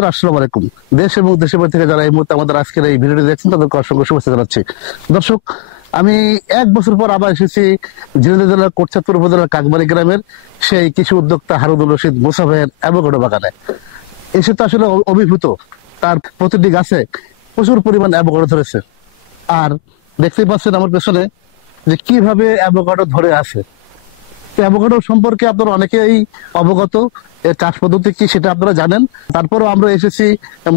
বন্ধুরা আসসালামু আলাইকুম। দেশ এবং দেশের বাইরে থেকে যারা এই মুহূর্তে আমাদের আজকের এই ভিডিওটি দেখছেন তাদেরকে অসংখ্য শুভেচ্ছা জানাচ্ছি। দর্শক, আমি 1 বছর পর আবার এসেছি ঝিনাইদহ জেলার কোটচাঁদপুর উপজেলার কাকবাড়ি গ্রামের সেই কৃষি উদ্যোক্তা হারুনুর রশিদ মুসা ভাইয়ের অ্যাভোকাডো বাগানে। এসে তো আসলে অভিভূত, তার প্রতিটি গাছে প্রচুর পরিমাণ অ্যাভোকাডো ধরেছে। আর দেখতেই পাচ্ছেন আমার পেছনে যে কিভাবে অ্যাভোকাডো ধরে আছে। অ্যাভোকাডো সম্পর্কে আপনারা অনেকেই অবগত, এর চাষ পদ্ধতি কি সেটা আপনারা জানেন। তারপরও আমরা এসেছি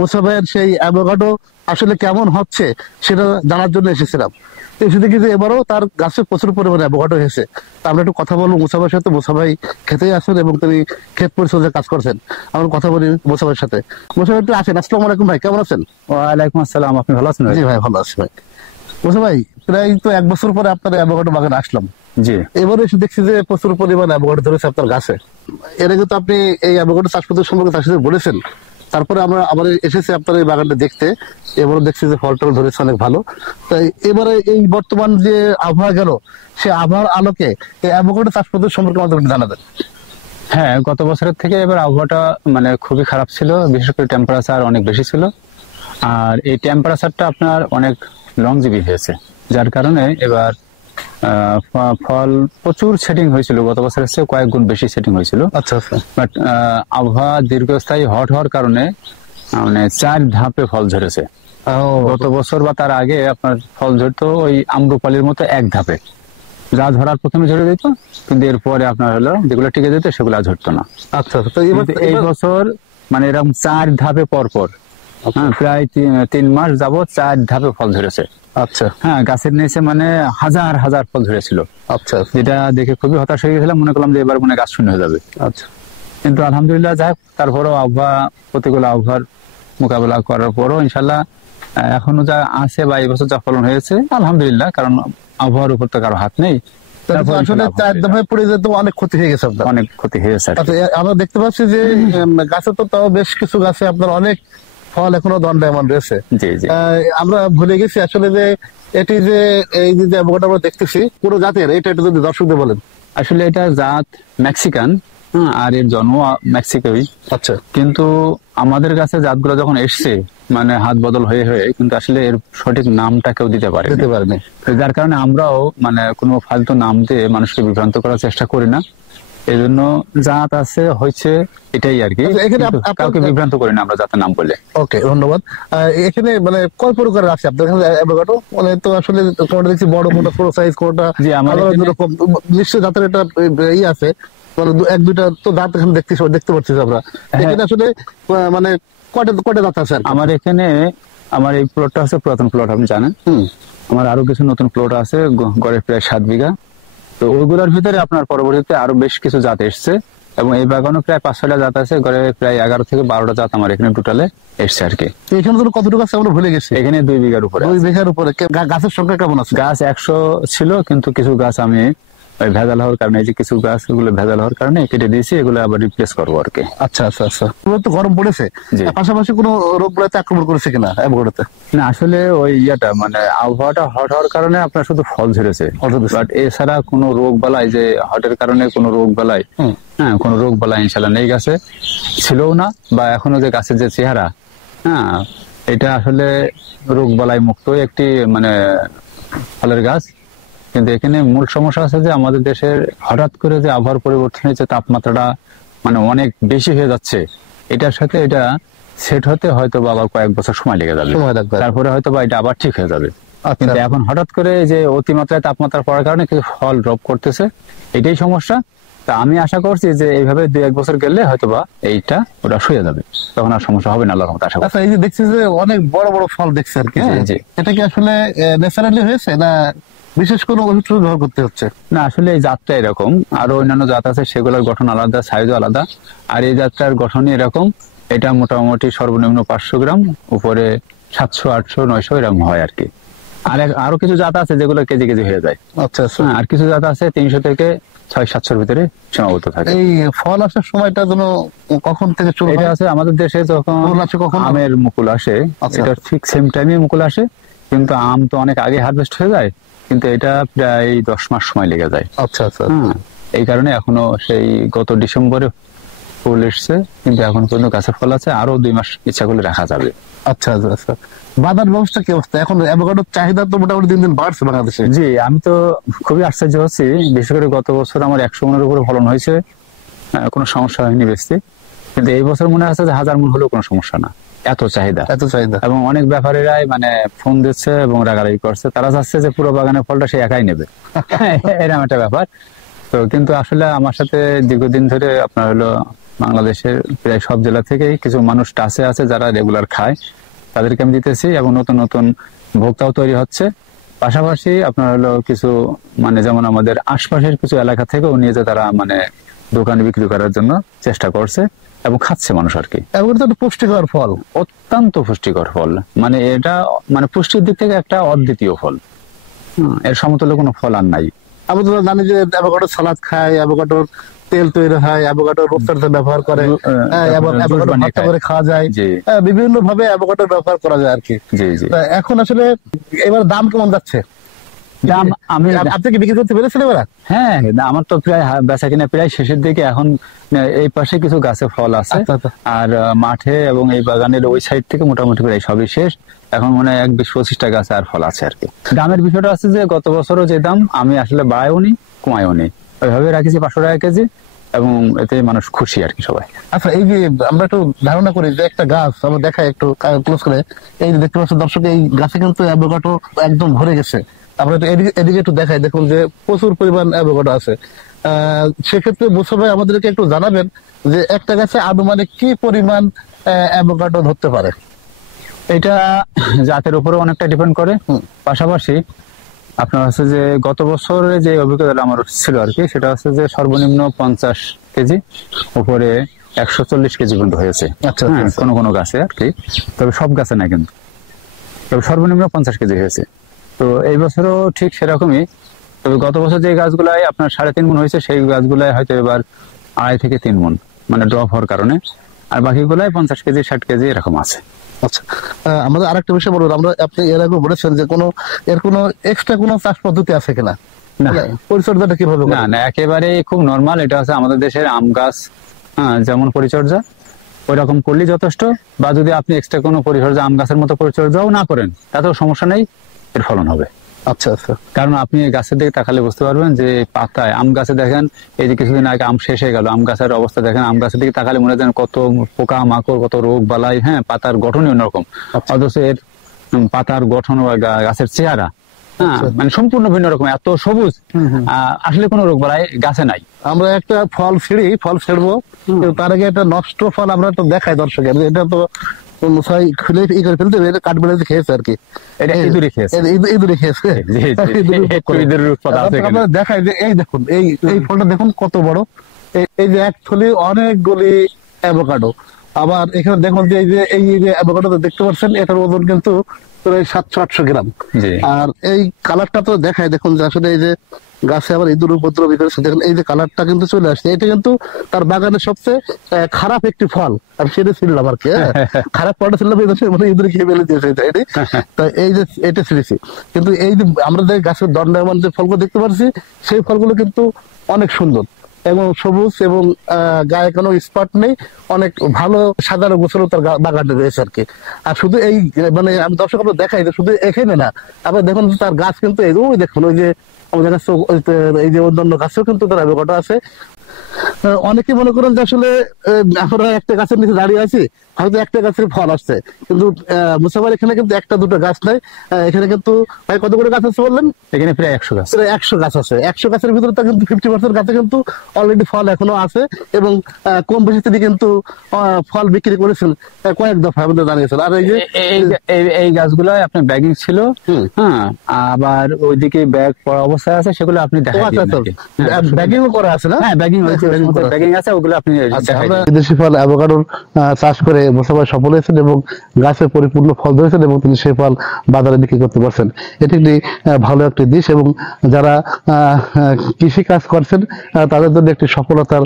মুসা ভাইয়ের সেই অ্যাভোকাডো আসলে কেমন হচ্ছে সেটা জানার জন্য এসেছিলাম। এসে দেখি যে এবারও তার গাছে প্রচুর পরিমাণে অ্যাভোকাডো হয়েছে। তা আমরা একটু কথা বলবো মুসা ভাইয়ের সাথে। মুসা ভাই খেতেই আসেন এবং তিনি ক্ষেত পরিচর্যার কাজ করছেন। আমরা কথা বলি মুসা ভাইয়ের সাথে। মুসা ভাই একটু আসেন। আসসালামু আলাইকুম ভাই, কেমন আছেন? ওয়ালাইকুম আসসালাম। আপনি ভালো আছেন? জি ভাই, ভালো আছি ভাই। মুসা ভাই, প্রায় তো 1 বছর পরে আপনার অ্যাভোকাডো বাগানে আসলাম। জি, এবারে এসে দেখছি যে প্রচুর পরিমাণ অ্যাভোকাডো ধরেছে আপনার গাছে। এর আগে তো আপনি এই অ্যাভোকাডো চাষ পদ্ধতি সম্পর্কে তার সাথে বলেছেন। তারপরে আমরা আবার এসেছি আপনার এই বাগানটা দেখতে। এবারে দেখছি যে ফল টল ধরেছে অনেক ভালো। তাই এবারে এই বর্তমান যে আবহাওয়া গেল, সে আবহাওয়ার আলোকে এই অ্যাভোকাডো চাষ পদ্ধতি সম্পর্কে আমাদের একটু জানাবেন। হ্যাঁ, গত বছরের থেকে এবার আবহাওয়াটা খুবই খারাপ ছিল, বিশেষ করে টেম্পারেচার অনেক বেশি ছিল। আর এই টেম্পারেচারটা আপনার অনেক লংজিভি হয়েছে, যার কারণে এবার ফল প্রচুর সেটিং হয়েছিল। গত বছরের চেয়ে কয়েক গুণ বেশি সেটিং হয়েছিল। আচ্ছা আচ্ছা। বাট আবহাওয়া দীর্ঘস্থায়ী হট হওয়ার কারণে 4 ধাপে ফল ঝরেছে। গত বছর বা তার আগে আপনার ফল ঝরতো ওই আম্রপালির মতো 1 ধাপে, যা ধরার প্রথমে ঝরে দিত, কিন্তু এরপরে আপনার হলো যেগুলো টিকে যেত সেগুলো ঝরতো না। আচ্ছা। এই বছর এরকম 4 ধাপে পর পর, প্রায় 3 মাস যাবত 4 ধাপে ফল ধরেছে। আচ্ছা। হ্যাঁ, গাছের নিচে হাজার হাজার ফল ধরেছিল। আচ্ছা। যেটা দেখে খুবই হতাশ হয়ে গেছিলাম, মনে করলাম যে এবার গাছ শূন্য হয়ে যাবে। আচ্ছা। কিন্তু আলহামদুলিল্লাহ, যাই হোক, তারপরেও প্রতিকূল আবহাওয়ার মোকাবেলা করার পরও ইনশাল্লাহ এখনো যা আছে বা এই বছর যা ফলন হয়েছে আলহামদুলিল্লাহ, কারণ আবহাওয়ার উপর তো কারো হাত নেই। আসলে 4 ধাপে পড়ে যেত, অনেক ক্ষতি হয়ে গেছে আপনার। অনেক ক্ষতি হয়েছে। আচ্ছা, আমরা দেখতে পাচ্ছি যে গাছে তো তাও বেশ কিছু গাছে আপনার অনেক ফল এখনো দণ্ডায়মান রয়েছে। জি জি। আমরা ভুলে গেছি আসলে যে এটি যে এই যে অ্যাভোকাডো আমরা দেখতেছি পুরো জাতের, এটা একটু যদি দর্শকদের বলেন। আসলে এটা জাত মেক্সিকান, আর এর জন্ম মেক্সিকোই। আচ্ছা। কিন্তু আমাদের কাছে জাতগুলো যখন এসছে হাত বদল হয়ে হয়ে, কিন্তু আসলে এর সঠিক নামটা কেউ দিতে পারেনি। যার কারণে আমরাও কোনো ফালতু নাম দিয়ে মানুষকে বিভ্রান্ত করার চেষ্টা করি না। এই জন্য জাত আছে হয়েছে এটাই আর কি, কাউকে বিভ্রান্ত করি না আমরা জাতের নাম বলে। ওকে, ধন্যবাদ। এখানে কয় প্রকার আছে আপনার কাছে অ্যাভোকাডো? তো আসলে কোনটা দেখছি বড়, কোনটা ছোট সাইজ, কোনটা নিশ্চয় জাতের একটা আছে, 1-2টা তো দাঁত এখানে দেখতে পাচ্ছি আমরা। এখানে আসলে কয়টা দাঁত আছে? আমার এখানে এই প্লটটা আছে পুরাতন প্লট, আপনি জানেন। আমার আরো কিছু নতুন প্লট আছে, গড়ে প্রায় 7 বিঘা। তো ওইগুলোর ভিতরে আপনার পরবর্তীতে আরো বেশ কিছু জাত এসছে, এবং এই বাগানও প্রায় 5-6টা জাত আছে। গড়ে প্রায় 11 থেকে 12টা জাত আমার এখানে টোটালে এসছে আর কি। এখানে কতটুকু আছে আমরা ভুলে গেছি। এখানে 2 বিঘার উপরে। 2 বিঘার উপরে। গাছের সংখ্যা কেমন আছে? গাছ 100 ছিল, কিন্তু কিছু গাছ আমি ভেজাল হওয়ার কারণে, এই যে কিছু গাছ গুলো ভেজাল হওয়ার কারণে কেটে দিয়েছি, এগুলো আবার রিপ্লেস করবো আর কি। আচ্ছা আচ্ছা আচ্ছা। তো গরম পড়েছে, পাশাপাশি কোনো রোগ বলাইতে আক্রমণ করেছে কিনা অ্যাভোকাডোতে? না, আসলে ওই আবহাওয়াটা হট হওয়ার কারণে আপনার শুধু ফল ঝরেছে, বাট এছাড়া কোনো রোগ বালাই, যে হটের কারণে কোনো রোগ বালাই, কোনো রোগ বালাই ইনশাল্লাহ নেই, গাছে ছিলও না। বা এখনো যে গাছের যে চেহারা, এটা আসলে রোগ বালাই মুক্ত একটি ফলের গাছ। কিন্তু এখানে মূল সমস্যা আছে যে আমাদের দেশের হঠাৎ করে যে আবহাওয়ার পরিবর্তন হয়েছে, তাপমাত্রাটা অনেক বেশি হয়ে যাচ্ছে। এটার সাথে এটা সেট হতে হয়তো আবার কয়েক বছর সময় লেগে যাবে, তারপরে হয়তো এটা আবার ঠিক হয়ে যাবে। কিন্তু এখন হঠাৎ করে যে অতিমাত্রায় তাপমাত্রা পড়ার কারণে কিছু ফল ড্রপ করতেছে, এটাই সমস্যা। তা আমি আশা করছি যে এইভাবে 2-1 বছর গেলে হয়তো বা ওটা শুয়ে যাবে, তখন আর সমস্যা হবে না, আল্লাহর রহমতে আশা করছি। এই যে দেখছি যে অনেক বড় বড় ফল দেখছি আর কি, এটা কি আসলে ন্যাচারালি হয়েছে না বিশেষ কোনো ওষুধ ব্যবহার করতে হচ্ছে? না, আসলে এই জাতটা এরকম। আরো অন্যান্য জাত আছে, সেগুলোর গঠন আলাদা, সাইজও আলাদা। আর এই জাতটার গঠনই এরকম। এটা মোটামুটি সর্বনিম্ন 500 গ্রাম, উপরে 700, 800, 900 এরকম হয় আর কি। আর আরো কিছু জাত আছে যেগুলো কেজি কেজি হয়ে যায়। আচ্ছা আচ্ছা। আর কিছু জাত আছে 300 থেকে 600-700 ভিতরে সীমাবদ্ধ থাকে। এই ফল আসার সময়টা যেন কখন থেকে শুরু হয়? এটা আছে আমাদের দেশে যখন আমের মুকুল আসে, এটা ঠিক সেম টাইমে মুকুল আসে, কিন্তু আম তো অনেক আগে হারভেস্ট হয়ে যায়, কিন্তু এটা প্রায় 10 মাস সময় লেগে যায়। আচ্ছা আচ্ছা। এই কারণে এখনো সেই গত ডিসেম্বরে ফুল এসছে, কিন্তু এখন পর্যন্ত গাছে ফল আছে, আরো 2 মাস ইচ্ছা করলে রাখা যাবে। আচ্ছা আচ্ছা আচ্ছা। বাজার ব্যবস্থা কি অবস্থা এখন? অ্যাভোকাডোর চাহিদা তো মোটামুটি দিন দিন বাড়ছে বাংলাদেশে। জি, আমি তো খুবই আশ্চর্য হচ্ছি, বিশেষ করে গত বছর আমার 100 মনের উপরে ফলন হয়েছে, কোনো সমস্যা হয়নি বেশি। কিন্তু এই বছর মনে হচ্ছে যে 1000 মন হলেও কোনো সমস্যা না, এত চাহিদা। এত চাহিদা। এবং অনেক ব্যাপারীরাই মানে ফোন দিচ্ছে এবং রাগারাগি করছে, তারা চাচ্ছে যে পুরো বাগানের ফলটা সে একাই নেবে, এরকম একটা ব্যাপার। তো কিন্তু আসলে আমার সাথে দীর্ঘদিন ধরে আপনার হলো বাংলাদেশের প্রায় সব জেলা থেকেই কিছু মানুষ টাচে আছে যারা রেগুলার খায়, তাদেরকে আমি দিতেছি, এবং নতুন নতুন ভোক্তাও তৈরি হচ্ছে। পাশাপাশি আপনার হলো কিছু মানে যেমন আমাদের আশপাশের কিছু এলাকা থেকেও নিয়ে যে তারা মানে দোকানে বিক্রি করার জন্য চেষ্টা করছে এবং খাচ্ছে মানুষ আর কি। অ্যাভোকাডো তো একটা পুষ্টিকর ফল, অত্যন্ত পুষ্টিকর ফল, মানে এটা মানে পুষ্টির দিক থেকে একটা অদ্বিতীয় ফল, এর সমতুল্য কোনো ফল আর নাই। আমরা তো জানি যে অ্যাভোকাডো সালাদ খায়, অ্যাভোকাডোর তেল তৈরি হয়, অ্যাভোকাডো রূপচর্চা ব্যবহার করে, অ্যাভোকাডো ভর্তা করে খাওয়া যায়, বিভিন্ন ভাবে অ্যাভোকাডো ব্যবহার করা যায় আর কি। জি জি। এখন আসলে এবার দাম কেমন যাচ্ছে? দাম আমি আপনি কি বিক্রি করতে পেরেছেন এবার? হ্যাঁ, আমার তো প্রায় বেচা কিনা প্রায় শেষের দিকে। এখন এই পাশে কিছু গাছে ফল আছে, আর মাঠে এবং এই বাগানের ওই সাইড থেকে মোটামুটি প্রায় সবই শেষ। এখন মনে হয় 20-25টা গাছে আর ফল আছে আর কি। দামের বিষয়টা আছে যে গত বছরও যে দাম আমি আসলে বাড়াইও নি কমাইও নি, ওইভাবে রাখেছি 500 টাকা কেজি, এবং এতে মানুষ খুশি আর কি সবাই। আচ্ছা, এই যে আমরা একটু ধারণা করি যে একটা গাছ আমরা দেখাই একটু ক্লোজ করে, এই যে দেখতে পাচ্ছেন দর্শক, এই গাছে কিন্তু অ্যাভোকাডো একদম ভরে গেছে। আমরা এদিকে একটু দেখাই, দেখুন যে প্রচুর পরিমাণ অ্যাভোকাডো আছে। সেক্ষেত্রে মুসা ভাই আমাদেরকে একটু জানাবেন যে একটা গাছে আনুমানিক কি পরিমাণ অ্যাভোকাডো ধরতে পারে? এটা জাতের উপরে অনেকটা ডিপেন্ড করে। পাশাপাশি আপনার হচ্ছে যে গত বছরে যে অভিজ্ঞতা আমার ছিল আর কি, সেটা হচ্ছে যে সর্বনিম্ন 50 কেজি, উপরে 140 কেজি পর্যন্ত হয়েছে কোনো কোনো গাছে আর কি, তবে সব গাছে না কিন্তু, তবে সর্বনিম্ন 50 কেজি হয়েছে। তো এই বছরও ঠিক সেরকমই, তবে গত বছর যে গাছগুলাই আপনার 3.5 মণ হয়েছে, সেই গাছগুলাই হয়তো এবার 2.5 থেকে 3 মণ, মানে ড্রপ হওয়ার কারণে, আর বাকিগুলাই 50 কেজি 60 কেজি এরকম আছে। আচ্ছা, আমাদের আরেকটা বিষয় বলবো, আমরা আপনি এর আগে বলেছেন যে এর কোনো এক্সট্রা কোনো চাষ পদ্ধতি আছে কিনা, পরিচর্যাটা কিভাবে? না না, একেবারে খুব নরমাল। এটা হচ্ছে আমাদের দেশের আম গাছ যেমন পরিচর্যা ওই রকম করলেই যথেষ্ট, বা যদি আপনি এক্সট্রা কোনো পরিচর্যা আম গাছের মতো পরিচর্যাও না করেন তাতেও সমস্যা নেই, এর ফলন হবে। আচ্ছা আচ্ছা। কারণ আপনি গাছের দিকে তাকালে বুঝতে পারবেন যে পাতায়, আম গাছে দেখেন এই যে কিছুদিন আগে আম শেষ হয়ে গেল, আম গাছের অবস্থা দেখেন, আম গাছের দিকে তাকালে মনে হয় কত পোকা মাকড়, কত রোগ বালাই, হ্যাঁ, পাতার গঠনই অন্যরকম। অথচ এর পাতার গঠন বা গাছের চেহারা মানে সম্পূর্ণ ভিন্ন রকম, এত সবুজ, আসলে কোনো রোগ বালাই গাছে নাই। আমরা একটা ফল ছিড়বো, তার আগে একটা নষ্ট ফল আমরা তো দেখাই দর্শকের, এটা তো খুলে করে ফেলতে হবে, কাঠ বেড়ে খেয়েছে আর কি, এটা ইঁদুরে খেয়েছে। আমরা দেখাই যে এই দেখুন, এই ফলটা দেখুন কত বড়, এই যে এক থলি অনেকগুলি অ্যাভোকাডো। আবার এখানে দেখুন যে এই যে অ্যাভোকাডো দেখতে পাচ্ছেন, এটার ওজন কিন্তু 700-800 গ্রাম। আর এই কালারটা তো দেখায়, দেখুন যে আসলে এই যে গাছে আবার ইঁদুর উপদ্রব করেছে, দেখুন এই যে কালারটা কিন্তু চলে আসছে। এটা কিন্তু তার বাগানের সবচেয়ে খারাপ একটি ফল, আর সেটা ছিলাম আর কি, খারাপ ফলটা ছিলাম, মানে ইঁদুর খেয়ে ফেলে দিয়েছে এটি। তো এই যে এটা ছিঁড়েছি, কিন্তু এই যে আমরা যে গাছের দণ্ডায়মান যে ফলগুলো দেখতে পাচ্ছি, সেই ফলগুলো কিন্তু অনেক সুন্দর এবং সবুজ, এবং গায়ে কোনো স্পট নেই, অনেক ভালো সাজানো গোছানো তার বাগানে রয়েছে আর কি। আর শুধু এই মানে আমি দর্শক আপনার দেখাই যে শুধু এখানে না, আবার দেখুন তার গাছ কিন্তু ওই দেখুন, ওই যে আমাদের কাছে এই যে অন্যান্য গাছেও কিন্তু তার অ্যাভোকাডো আছে। অনেকে মনে করেন যে আসলে আমরা একটা গাছের নিচে দাঁড়িয়ে আছি, হয়তো একটা গাছের ফল আসছে, কিন্তু মুসাফার এখানে কিন্তু একটা দুটো গাছ নাই, এখানে কিন্তু ভাই কত করে গাছ আছে বললেন? এখানে প্রায় 100 গাছ, প্রায় 100 গাছ আছে। 100 গাছের ভিতরে তা কিন্তু 50% গাছে কিন্তু অলরেডি ফল এখনো আছে, এবং কম বেশি তিনি কিন্তু ফল বিক্রি করেছেন কয়েক দফা আমাদের জানিয়েছেন। আর এই যে এই গাছগুলো আপনার ব্যাগিং ছিল, হ্যাঁ, আবার ওইদিকে ব্যাগ পড়া অবস্থায় আছে, সেগুলো আপনি ব্যাগিংও করা আছে না? হ্যাঁ, ব্যাগিং আছে, ওগুলো আপনি বিদেশি ফল অ্যাভোকাডোর চাষ করে মোসাফার সফল হয়েছেন এবং গাছে পরিপূর্ণ ফল ধরেছেন, এবং তিনি সেই ফল বাজারে বিক্রি করতে পারছেন। এটি একটি ভালো একটি দিশ, এবং যারা কৃষি কাজ করছেন তাদের জন্য একটি সফলতার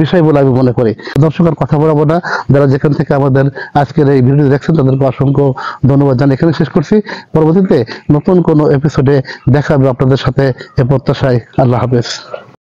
বিষয় বলে আমি মনে করি। দর্শক আর কথা বলবো না, যারা যেখান থেকে আমাদের আজকের এই ভিডিও দেখছেন তাদেরকে অসংখ্য ধন্যবাদ জানিয়ে এখানে শেষ করছি। পরবর্তীতে নতুন কোনো এপিসোডে দেখা হবে আপনাদের সাথে, এ প্রত্যাশায়। আল্লাহ হাফেজ।